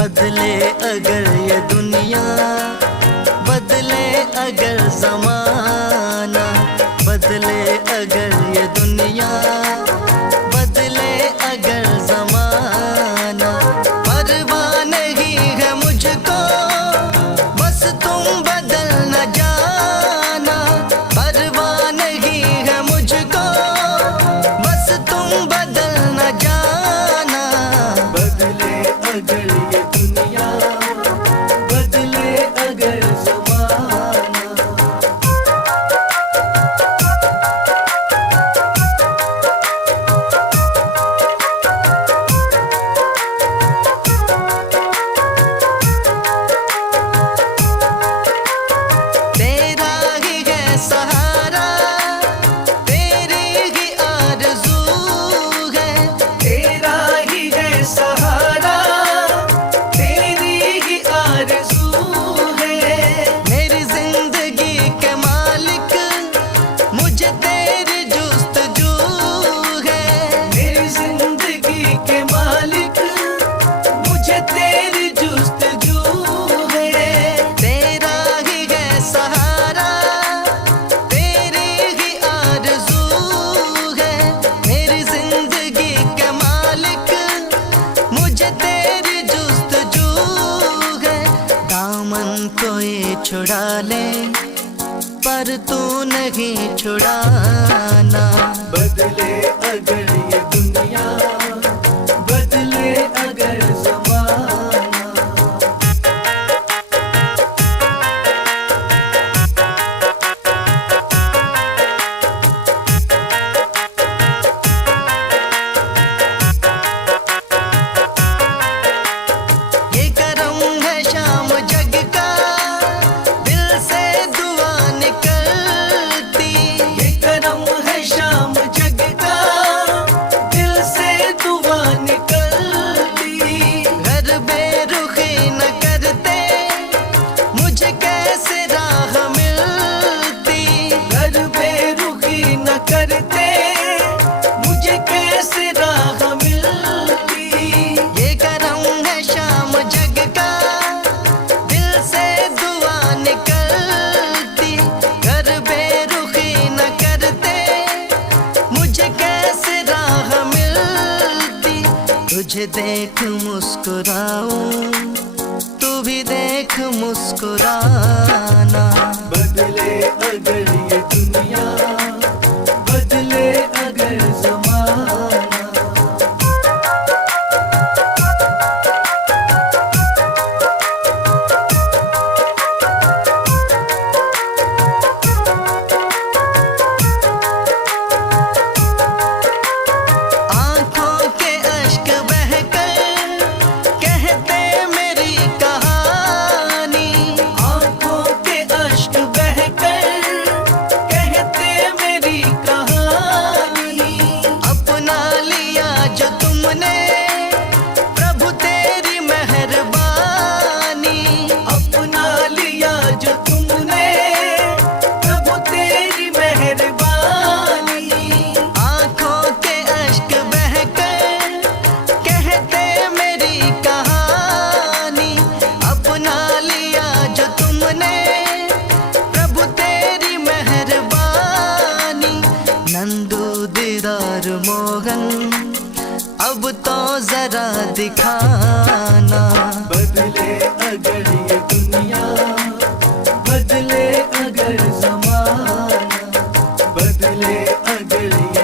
बदले अगर ये दुनिया, बदले अगर ज़माना, बदले अगर ये दुनिया, बदले अगर ज़माना, परवाह नहीं है मुझको, बस तुम बदल न जाना। परवाह नहीं है मुझको, बस तुम बदल न जाना। बदले अगर ये दुनिया, बदले अगर ज़माना। तेरा ही है सहारा, तेरी ही आरज़ू है। तेरा ही है सहारा, तेरी ही आरज़ू है। मेरी जिंदगी के मालिक, मुझे तेरी जुस्तजू है। मेरी जिंदगी के मालिक, मुझे तेरी जुस्तजू है। तेरा ही है सहारा, तेरी ही आरज़ू है। मेरी जिंदगी के मालिक, मुझे तेरी जुस्तजू है। दामन कोई छुड़ा ले, पर तू नहीं छुड़ाना। बदले अगर ये दुनिया, बदले अगर ज़माना। ये करम है शाम जग का, दिल से दुआ निकलती। ये करम है शाम जग का, दिल से दुआ निकलती। घर बेरुखी न करते, मुझे कैसे राह मिलती। घर बेरुखी न करते, मुझे कैसे राह मिलती। ये करम है शाम जग का, दिल से दुआ निकलती। घर बेरुखी न करते, मुझे कैसे राह मिलती। तुझे देख मुस्कुराऊं, तू भी देख मुस्कुराना। बदले अगर ये दुनिया, बदले अगर ज़माना। आँखों के अश्क बहकर कहते मेरी कहानी। आँखों के अश्क बहकर कहते मेरी कहानी। अपना लिया जो तुमने, प्रभु तेरी मेहरबानी। अपना लिया जो तुमने, प्रभु तेरी मेहरबानी। आँखों के अश्क बहकर कहते मेरी कहानी। अपना लिया जो तुमने, प्रभु तेरी मेहरबानी। नंदू दीदार मोहन, अब तो जरा दिखाना। बदले अगर ये दुनिया, बदले अगर ज़माना, बदले अगर ये